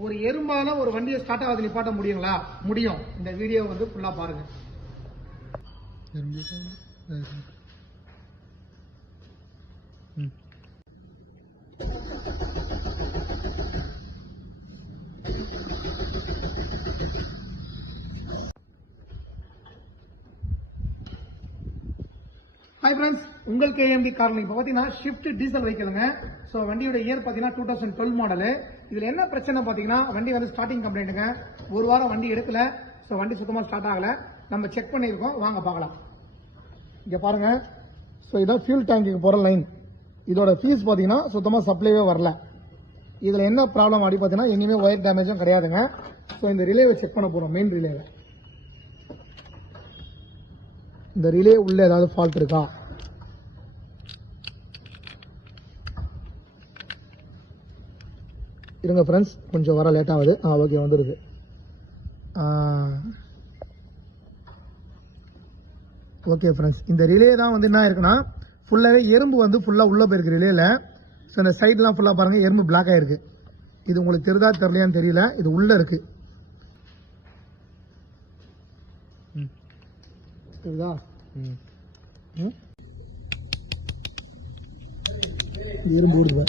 ஒரு எறும்பால ஒரு வண்டியை ஸ்டார்ட் ஆகுது நிப்பாட்ட முடியுங்களா? முடியும். இந்த வீடியோ வந்து ஃபுல்லா பாருங்க. ஹாய் ஃப்ரெண்ட்ஸ், உங்கள் கேஎம்டி கார்ல இப்போ பார்த்தீங்கன்னா ஷிஃப்ட் டீசல் வெஹிக்கிளுங்க. ஸோ வண்டியோட இயர் பார்த்தீங்கன்னா 2012 மாடலு. இதில் என்ன பிரச்சனை பார்த்தீங்கன்னா வண்டி வந்து ஸ்டார்டிங் கம்ப்ளைண்ட்டுங்க. ஒரு வாரம் வண்டி எடுக்கல. ஸோ வண்டி சுத்தமாக ஸ்டார்ட் ஆகலை. நம்ம செக் பண்ணியிருக்கோம், வாங்க பார்க்கலாம். இங்கே பாருங்க. ஸோ இதான் ஃபியூல் டேங்குக்கு போகிற லைன். இதோட ஃபீஸ் பார்த்தீங்கன்னா சுத்தமாக சப்ளைவே வரல. இதில் என்ன ப்ராப்ளம் அப்படி பார்த்தீங்கன்னா எங்கேயுமே ஒயர் டேமேஜும் கிடையாதுங்க. ஸோ இந்த ரிலேவை செக் பண்ண போகிறோம், மெயின் ரிலேவை. இந்த ரிலே உள்ள ஏதாவது ஃபால்ட் இருக்கா? இருங்க ஃப்ரெண்ட்ஸ், கொஞ்சம் வர லேட் ஆகுது. ஓகே, வந்துடுது. ஓகே ஃப்ரெண்ட்ஸ், இந்த ரிலே தான் வந்து என்ன இருக்குன்னா ஃபுல்லாகவே எறும்பு வந்து ஃபுல்லாக உள்ளே போயிருக்கு ரிலேல. ஸோ இந்த சைட்லாம் ஃபுல்லாக பாருங்கள், எறும்பு பிளாக் ஆகிருக்கு. இது உங்களுக்கு தெரிதா தெரியலையான்னு தெரியல, இது உள்ளே இருக்கு. தெரியுதா? எறும்பு ஊடுது.